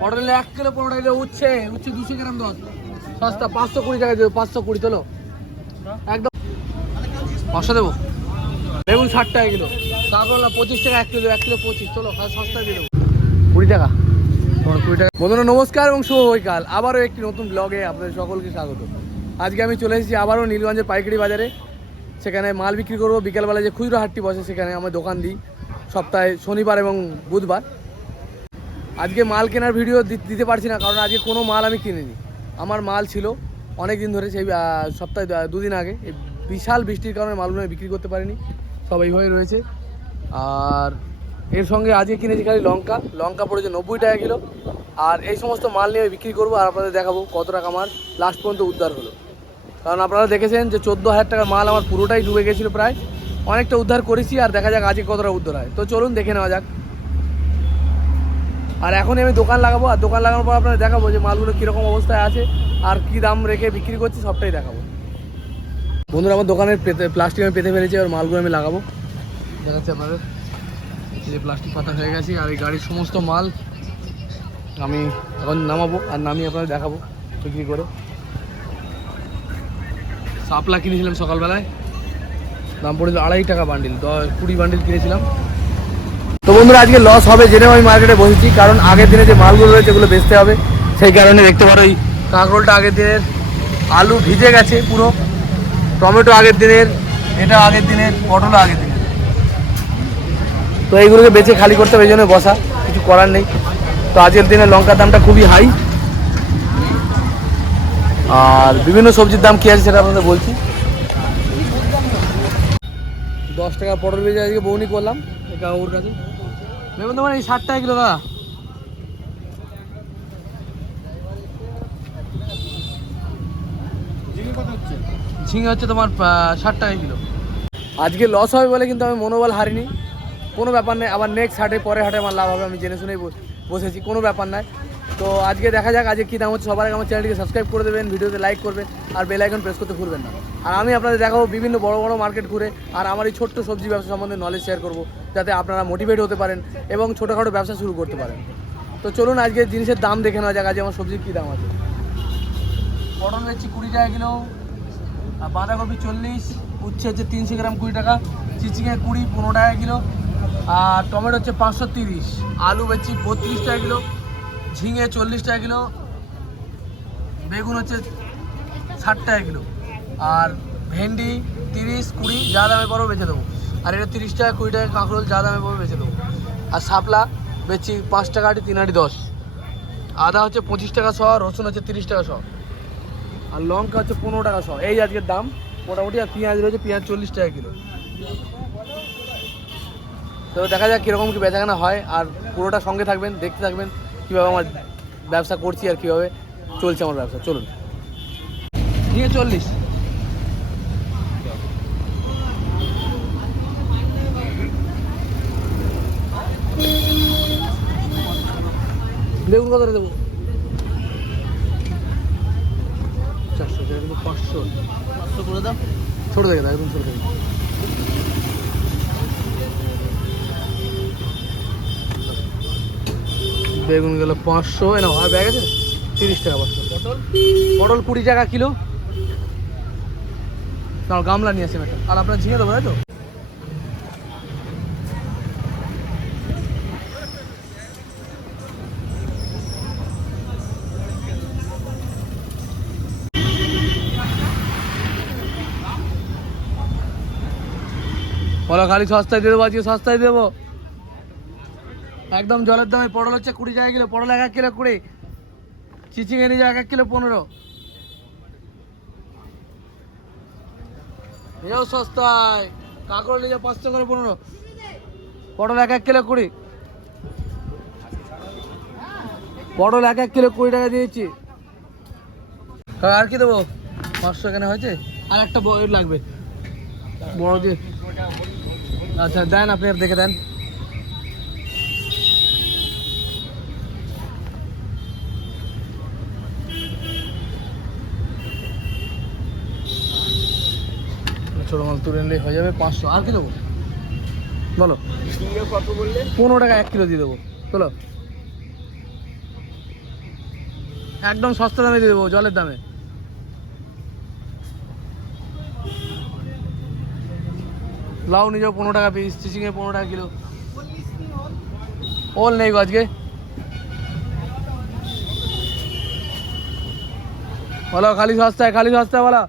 পটলে এক কিলো পনেরো টাকা উচ্ছে উচ্ছে দুশো গ্রাম দশ। সস্তা, পাঁচশো কুড়ি টাকা দেবো, পাঁচশো কুড়ি তোলো একদম। পাঁচশো দেবো? বেগুন ষাট টাকা কিলো। কাঁকরোলা পঁচিশ টাকা এক কিলো এক কিলো পঁচিশ। চলো আর সস্তায় দিয়ে দেবো। কুড়ি টাকা। কুড়ি টাকা। বন্ধুরা, নমস্কার এবং শুভ বৈকাল। আবারও একটি নতুন ব্লগে আপনাদের সকলকে স্বাগত। আজকে আমি চলে এসেছি আবারও নীলগঞ্জের পাইকারি বাজারে। সেখানে মাল বিক্রি করব। বিকেলবেলা যে খুচরো হাটটি বসে, সেখানে আমার দোকান দিই। সপ্তাহে শনিবার এবং বুধবার। আজকে মাল কেনার ভিডিও দিতে পারছি না, কারণ আজকে কোনো মাল আমি কিনিনি। আমার মাল ছিল অনেক দিন ধরে সেই সপ্তাহে দুদিন আগে। বিশাল বৃষ্টির কারণে মালগুলো বিক্রি করতে পারিনি, সব এইভাবে রয়েছে। আর এর সঙ্গে আজকে কিনেছি খালি লঙ্কা। লঙ্কা পড়েছে নব্বই টাকা কিলো। আর এই সমস্ত মাল নিয়ে বিক্রি করব আর আপনাদের দেখাবো কত টাকা আমার লাস্ট পর্যন্ত উদ্ধার হলো। কারণ আপনারা দেখেছেন যে চোদ্দ হাজার টাকার মাল আমার পুরোটাই ডুবে গেছিল প্রায়। অনেকটা উদ্ধার করেছি আর দেখা যাক আজকে কতটা উদ্ধার হয়। তো চলুন দেখে নেওয়া যাক। আর এখনই আমি দোকান লাগাবো, আর দোকান লাগানোর পর আপনাদের দেখাবো যে মালগুলো কীরকম অবস্থায় আছে, আর কী দাম রেখে বিক্রি করছি, সবটাই দেখাবো। বন্ধুরা, আমার দোকানের পেতে, প্লাস্টিক আমি পেতে ফেলেছি আর মালগুলো আমি লাগাবো। দেখাচ্ছি আপনাদের। যে প্লাস্টিক পাতা হয়ে গেছে, আর এই গাড়ির সমস্ত মাল আমি এখন নামাবো, আর নামিয়ে আপনাদের দেখাবো, বিক্রি করে। সাপলা কিনেছিলাম সকালবেলায়। দাম পড়েছিল আড়াই টাকা বান্ডিল দশ, কুড়ি বান্ডিল কিনেছিলাম। তো বন্ধুরা, আজকে লস হবে জেনেও আমি মার্কেটে বসেছি, কারণ আগের দিনে যে মালগুলো রয়েছে এগুলো বেচতে হবে। সেই কারণে দেখতে পারো ওই কাঁকরোলটা আগের দিনের আলু ভিজে গেছে পুরো, টমেটো আগের দিনের, এটা আগের দিনের পটলও আগের দিনের। তো এইগুলোকে বেচে খালি করতে হবে, এই জন্য বসা, কিছু করার নেই। তো আজকের দিনে লঙ্কার দামটা খুবই হাই আর বিভিন্ন সবজির দাম কী আছে সেটা আপনাদের বলছি। দশ টাকা পটল বেজে আজকে বৌনি করলাম কাকুর কাছে। বেগুন তোমার এই ষাট টাকা কিলো দাদা। ঝিঙে হচ্ছে? তোমার ষাট টাকা কিলো। আজকে লস হবে বলে কিন্তু আমি মনোবল হারিনি। কোনো ব্যাপার নেই আবার নেক্সট হাটে পরে হাটে আমার লাভ হবে আমি জেনে শুনেই বস- বসেছি কোনো ব্যাপার নাই। তো আজকে দেখা যাক, আজকে কী দাম হচ্ছে, সবার আগে আমার চ্যানেলটিকে সাবস্ক্রাইব করে দেবেন, ভিডিওতে লাইক করবেন, আর বেল আইকন প্রেস করতে ভুলবেন না। আর আমি আপনাদের দেখাবো বিভিন্ন বড় বড় মার্কেট ঘুরে, আর আমার এই ছোট্ট সবজি ব্যবসা সম্বন্ধে নলেজ শেয়ার করব, যাতে আপনারা মোটিভেট হতে পারেন এবং ছোটোখাটো ব্যবসা শুরু করতে পারেন। তো চলুন, আজকে জিনিসের দাম দেখে নেওয়া যাক, আজকে আমার সবজির কী দাম আছে। পটল বেচছি কুড়ি টাকা কিলো, আর বাঁধাকপি চল্লিশ, উচ্ছে হচ্ছে তিনশো গ্রাম কুড়ি টাকা চিচিঙে কুড়ি পনেরো টাকা কিলো, আর টমেটো হচ্ছে পাঁচশো তিরিশ, আলু বেচছি বত্রিশ টাকা কিলো ঝিঙে চল্লিশ টাকা কিলো, বেগুন হচ্ছে ষাট টাকা কিলো। আর ভেন্ডি তিরিশ, কুড়ি, যা দামে পারব বেচে দেবো। আর এটা তিরিশ টাকা, কুড়ি টাকা কাঁকরোল যা দামে পাবো বেঁচে দেবো। আর শাপলা বেচি পাঁচ টাকা, আটি তিন, আটি দশ। আদা হচ্ছে পঁচিশ টাকা শ, রসুন হচ্ছে তিরিশ টাকা শ। আর লঙ্কা হচ্ছে পনেরো টাকা শ। এই আজকের দাম, মোটামুটি, আর পেঁয়াজ রয়েছে পেঁয়াজ চল্লিশ টাকা কিলো। তো দেখা যাক কীরকম কি বেচাকেনা হয়। আর পুরোটা সঙ্গে থাকবেন, দেখতে থাকবেন। কীভাবে আমার ব্যবসা করছি আর কীভাবে চলছে আমার ব্যবসা? চলুন। নিয়ে চল্লিশ। বেগুন কত করে দেবো? চারশো পাঁচশো। পাঁচশো করে দাও। ছোটো দেখে দাও একদম ছোটো দেখে বেগুন গেল পাঁচশো এনে আর ব্যাগ আছে? তিরিশ টাকা পাঁচশো। পটল পটল কুড়ি টাকা কিলো। তাও গামলা নিয়ে আসে একটা। আর আপনার ঝিঙে দেবো, তাই তো? বলো, খালি সস্তায় দিয়ে দেবো, আজকে সস্তায় দেবো। একদম জলের দামে পটল হচ্ছে কুড়ি টাকা কিলো, পটল এক এক কিলো কুড়ি। চিচিঙে নিয়ে এক এক কিলো পনেরো। এও সস্তায়। কাঁকড় নিয়ে পাঁচশো করে পনেরো। পটল এক এক কিলো কুড়ি। পটল এক এক কিলো কুড়ি টাকা দিয়েছি। আর কি দেবো? পাঁচশো এখানে হয়েছে? আর একটা লাগবে। বড় দিয়ে আচ্ছা দেন আপনি আর দেখে দেন। ছোটো মাল তুলে নিলেই হয়ে যাবে পাঁচশো। আর কি দেবো? বলো। পনেরো টাকা এক কিলো দিয়ে দেবো। চলো একদম সস্তা দামে দিয়ে দেবো জলের দামে। লাউ নিয়ে যাও পনেরো টাকা পিস চিচিংয়ে পনেরো টাকা কিলো। ওল নেই গো আজকে। বলো খালি সস্তায় খালি সস্তায় বলো।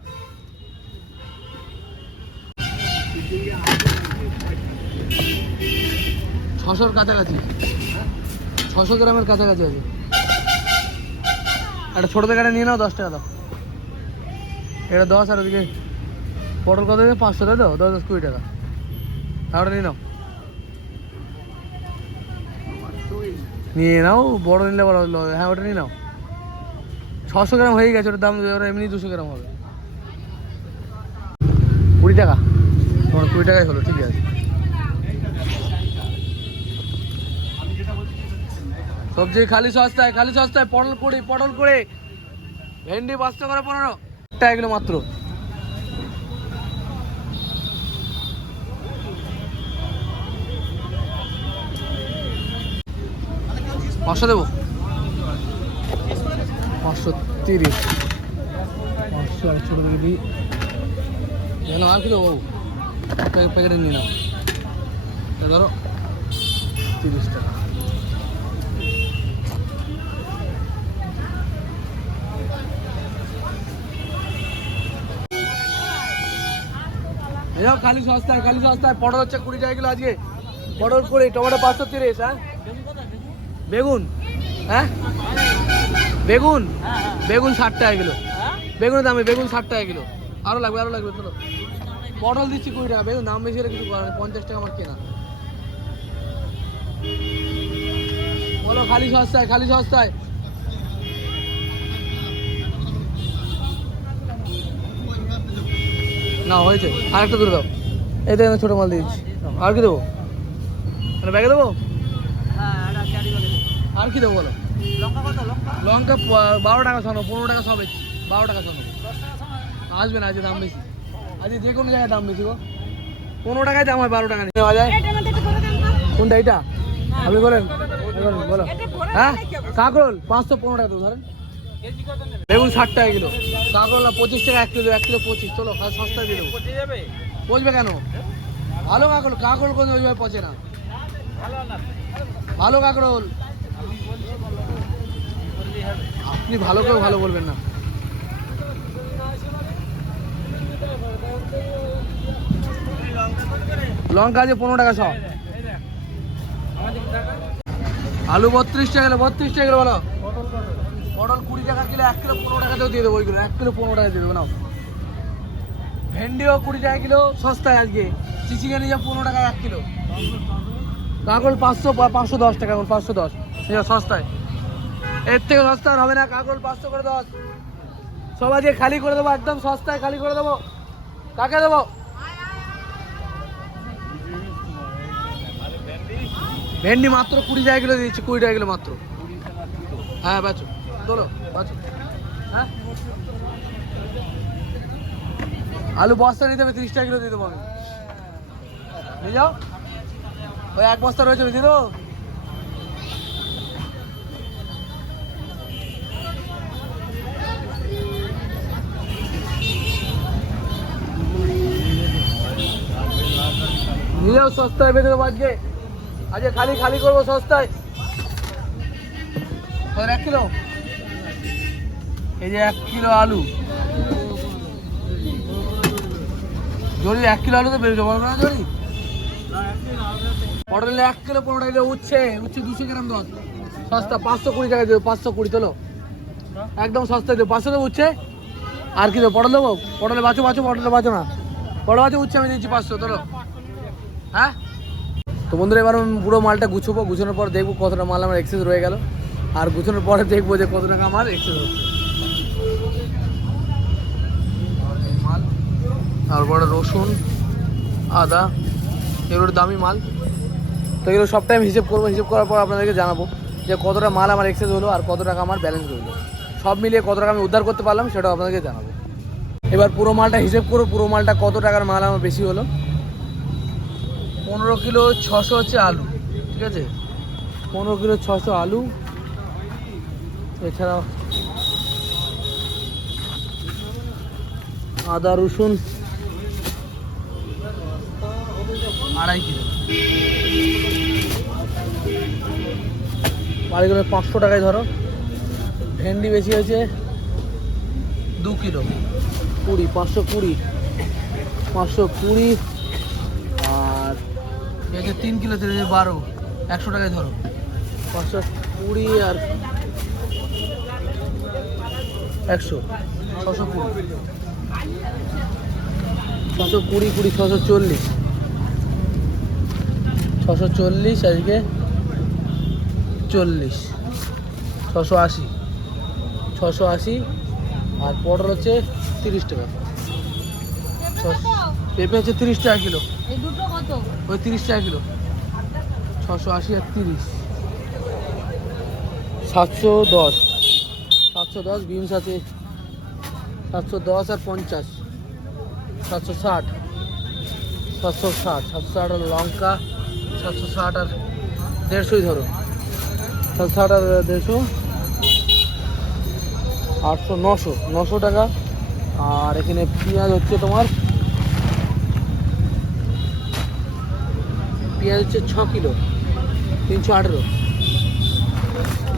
ছশোর কাছাকাছি। ছশো গ্রামের কাছাকাছি আছে। একটা ছোটো থেকে নিয়ে নাও, দশ টাকা দাও। এটা দশ, আর ওদিকে পটল কত দিয়ে পাঁচশো, তাই দাও দশ দশ, কুড়ি টাকা। তাহলে নিয়ে নাও। নিয়ে নাও, বড় নিলে বড় হ্যাঁ ওটা নিয়ে নাও। ছশো গ্রাম হয়ে গেছে, ওটার দাম ওটা এমনি দুশো গ্রাম হবে। কুড়ি টাকা। তোমার কুড়ি টাকাই হলো ঠিক আছে। সবজি খালি সস্তায় খালি সস্তায়, পটল কুড়ি পটল কুড়ি। ভেন্ডি পাঁচশো করে পনেরো। টাকা কিলো মাত্র। পাঁচশো দেবো? পাঁচশো তিরিশ। পাঁচশো আর ছোটো থেকে দিই জানো আর কি দেবো? প্যাকেট নিয়ে নাও। ধরো, তিরিশ টাকা। এই যাও, খালি সস্তায় খালি সস্তায়। পটল হচ্ছে কুড়ি টাকা কিলো আজকে। পটল কুড়ি টমেটো পাঁচশো তিরিশ হ্যাঁ? বেগুন। হ্যাঁ? বেগুন? বেগুন ষাট টাকা কিলো। বেগুনের দামে বেগুন ষাট টাকা কিলো। আরও লাগবে আরও লাগবে চলো। পটল দিচ্ছি কুড়ি টাকা। বেগুন দাম বেশি হলে কিছু করার পঞ্চাশ টাকা আমার কেনা। বলো খালি সস্তায় খালি সস্তায়। না হয়েছে। আর একটা দূরে দাও। এই তো ছোটো মাল দিয়েছি আর কি দেবো? মানে ব্যাগে দেবো? আর কি দেবো বলো? লঙ্কা বারো টাকা শোনো পনেরো টাকা সব বারো টাকা শোনো আসবে না আজকে দাম বেশি। আজকে যে কোনো জায়গায় দাম বেশি গো। পনেরো টাকায় দাম হয় বারো টাকা নেওয়া যায় কোনটা এইটা? আপনি বলেন। বলেন, বলো। হ্যাঁ? কাঁকরোল পাঁচশো পনেরো টাকা দেবো ধরেন। বেগুন ষাট টাকা কিলো। কাঁকরোল না পঁচিশ টাকা এক কিলো এক কিলো পঁচিশ। চলো খালি সস্তা দিয়ে দেবো। পচবে কেন? ভালো কাঁকরোল কাঁকরোল কোনো ওইভাবে পচে না। ভালো কাঁকরোল আপনি ভালো করে ভালো বলবেন না। লঙ্কা আছে পনেরো টাকা সব আলু বত্রিশ টাকা বত্রিশ টাকা কিলো বলো। পটল কুড়ি টাকা কিলো, এক কিলো পনেরো টাকাতেও দিয়ে দেবো ওইগুলো এক কিলো পনেরো টাকা দিয়ে দেবো, নাও। ভেন্ডিও কুড়ি টাকা কিলো, সস্তায় আজকে। চিচিঙ্গা নিয়ে যাও পনেরো টাকা এক কিলো। কাঁকড় পাঁচশো পাঁচশো দশ টাকা এখন পাঁচশো দশ। যাও সস্তায়। এর থেকে সস্তা হবে না কাঁকড় পাঁচশো করে দশ। সব আজকে খালি করে দেবো, একদম সস্তায় খালি করে দেবো। কাকে দেবো? ভেন্ডি মাত্র কুড়ি টাকা কিলো দিচ্ছি কুড়ি টাকা কিলো মাত্র। হ্যাঁ বাচো তোলো হ্যাঁ? আলু বস্তা নিতে হবে, তিরিশ টাকা কিলো দিয়ে দেবো আমি। নিয়ে যাও। ওই এক বস্তা রয়েছে দিয়ে দেবো। সস্তায় বেঁধে দেবো আজকে। আজকে খালি খালি করব সস্তায়। এক কিলো। এই যে এক কিলো আলু। জরি, এক কিলো আলু তো বেরোচ্ছে। বলব না জরি। পটলে এক কিলো পনেরো টাকা দিলে উচ্ছে উচ্ছে দুশো গ্রাম দশ। সস্তা, পাঁচশো কুড়ি টাকা দেবো, পাঁচশো কুড়ি, চলো। একদম সস্তা দেবো। পাঁচশো দেবো উচ্ছে। আর কি দেবো? পটল দেবো? পটলে বাঁচো বাঁচো, পটলে বাঁচো না। পটল বাঁচো, উচ্ছে আমি দিচ্ছি পাঁচশো, চলো। হ্যাঁ? তো বন্ধুরা, এবার আমি পুরো মালটা গুছবো। গুছানোর পর দেখব কতটা মাল আমার এক্সেস রয়ে গেল। আর গুছানোর পরে দেখব যে কত টাকা আমার এক্সেস হচ্ছে। তারপরে রসুন, আদা, এগুলোর দামি মাল। তো এগুলো সব টাইম হিসেব করব, হিসেব করার পর আপনাদেরকে জানাব যে কতটা মাল আমার এক্সেস হলো আর কত টাকা আমার ব্যালেন্স রইল। সব মিলিয়ে কত টাকা আমি উদ্ধার করতে পারলাম সেটাও আপনাদেরকে জানাব। এবার পুরো মালটা হিসেব করো, পুরো মালটা কত টাকার মাল আমার বেশি হলো? পনেরো কিলো ছশো হচ্ছে আলু, ঠিক আছে? পনেরো কিলো ছশো আলু, এছাড়াও আদা, রসুন আড়াই কিলো। বাড়িগুলো পাঁচশো টাকায় ধরো। ভেন্ডি বেশি হয়েছে দু কিলো। কুড়ি পাঁচশো কুড়ি পাঁচশো কুড়ি। আর এই তিন কিলো তেল বারো একশো টাকায় ধরো। পাঁচশো কুড়ি আর একশো। ছশো কুড়ি। ছশো কুড়ি কুড়ি ছশো চল্লিশ। ছশো চল্লিশ আজকে চল্লিশ। ছশো আশি। ছশো আশি আর পটল হচ্ছে তিরিশ টাকা। পেঁপে হচ্ছে তিরিশ টাকা কিলো। ওই তিরিশ টাকা কিলো। ছশো আশি আর তিরিশ। সাতশো দশ। সাতশো দশ বিমস আছে সাতশো দশ আর পঞ্চাশ। সাতশো ষাট। সাতশো ষাট। সাতশো ষাট লঙ্কা। সাতশো ষাট আর দেড়শোই ধরো। সাতশো ষাট আর দেড়শো। আটশো, নশো নশো টাকা। আর এখানে পেঁয়াজ হচ্ছে তোমার, পেঁয়াজ হচ্ছে ছ কিলো, তিনশো আঠেরো।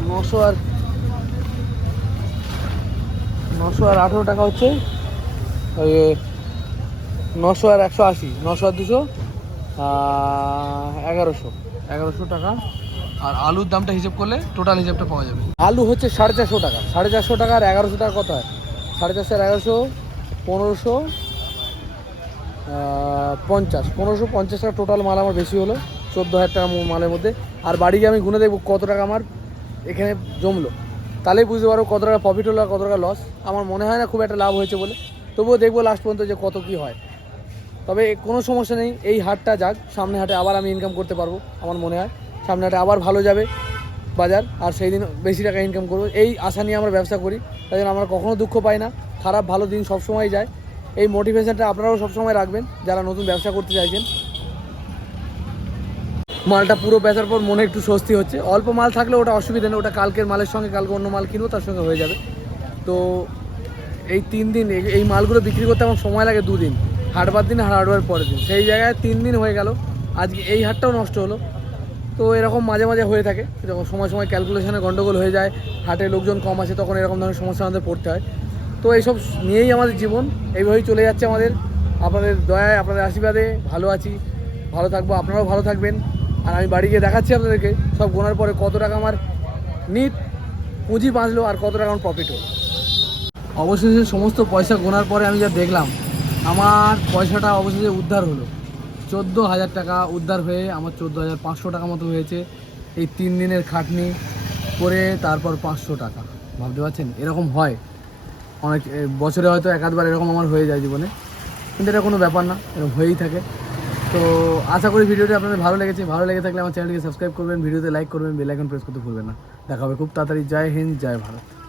নশো আর নশো আর আঠেরো টাকা হচ্ছে, ওই, নশো আর একশো আশি, নশো আর দুশো। এগারোশো। এগারোশো টাকা। আর আলুর দামটা হিসেব করলে টোটাল হিসেবটা পাওয়া যাবে। আলু হচ্ছে সাড়ে চারশো টাকা। সাড়ে চারশো টাকা আর এগারোশো টাকা কত হয়? সাড়ে চারশো আর এগারোশো পনেরোশো পঞ্চাশ। পনেরোশো পঞ্চাশ টাকা টোটাল মাল আমার বেশি হলো। চোদ্দ হাজার টাকা মালের মধ্যে। আর বাড়ি গিয়ে আমি গুনে দেখব কত টাকা আমার এখানে জমলো। তাহলেই বুঝতে পারব কত টাকা প্রফিট হলো আর কত টাকা লস আমার মনে হয় না খুব একটা লাভ হয়েছে বলে। তবুও দেখব লাস্ট পর্যন্ত যে কত কী হয়। তবে কোনো সমস্যা নেই, এই হাটটা যাক, সামনে হাটে আবার আমি ইনকাম করতে পারব, আমার মনে হয়। সামনে হাটে আবার ভালো যাবে বাজার, আর সেই দিন বেশি টাকা ইনকাম করব। এই আশা নিয়ে আমরা ব্যবসা করি, তাই জন্য আমরা কখনও দুঃখ পাই না। খারাপ, ভালো দিন সবসময় যায়। এই মোটিভেশনটা আপনারাও সবসময় রাখবেন, যারা নতুন ব্যবসা করতে চাইছেন। মালটা পুরো বেচার পর মনে একটু স্বস্তি হচ্ছে। অল্প মাল থাকলে ওটা অসুবিধা নেই, ওটা কালকের মালের সঙ্গে, কালকে অন্য মাল কিনবো, তার সঙ্গে হয়ে যাবে। তো এই তিন দিন, এই- মালগুলো বিক্রি করতে আমার সময় লাগে দুদিন। হাটবার দিন, হাটবার পরের দিন। সেই জায়গায় তিন দিন হয়ে গেল। আজকে এই হাটটাও নষ্ট হলো। তো এরকম মাঝে মাঝে হয়ে থাকে। যখন সময় সময় ক্যালকুলেশনে গন্ডগোল হয়ে যায়, হাটে লোকজন কম আছে তখন এরকম ধরনের সমস্যা আমাদের পড়তে হয়। তো এইসব নিয়েই আমাদের জীবন। এইভাবেই চলে যাচ্ছে আমাদের। আপনাদের দয়ায়, আপনাদের আশীর্বাদে ভালো আছি। ভালো থাকব, আপনারাও ভালো থাকবেন। আর আমি বাড়ি গিয়ে দেখাচ্ছি আপনাদেরকে, সব গোনার পরে কত টাকা আমার নিট পুঁজি বাঁচলো আর কত টাকা আমার প্রফিট হলো। অবশেষে সমস্ত পয়সা গোনার পরে আমি যা দেখলাম আমার পয়সাটা অবশেষে উদ্ধার হলো। চোদ্দ হাজার টাকা উদ্ধার হয়ে আমার চোদ্দ হাজার পাঁচশো টাকা মতো হয়েছে। এই তিন দিনের খাটনি করে তারপর পাঁচশো টাকা। ভাবতে পারছেন? এরকম হয়। অনেক বছরে হয়তো এক আধবার এরকম আমার হয়ে যায় জীবনে। কিন্তু এটা কোনো ব্যাপার না, এরকম হয়েই থাকে। তো আশা করি ভিডিওটি আপনাদের ভালো লেগেছে। ভালো লেগে থাকলে আমার চ্যানেলকে সাবস্ক্রাইব করবেন, ভিডিওতে লাইক করবেন, বেল আইকন প্রেস করতে ভুলবেন না। দেখা হবে খুব তাড়াতাড়ি। জয় হিন্দ, জয় ভারত।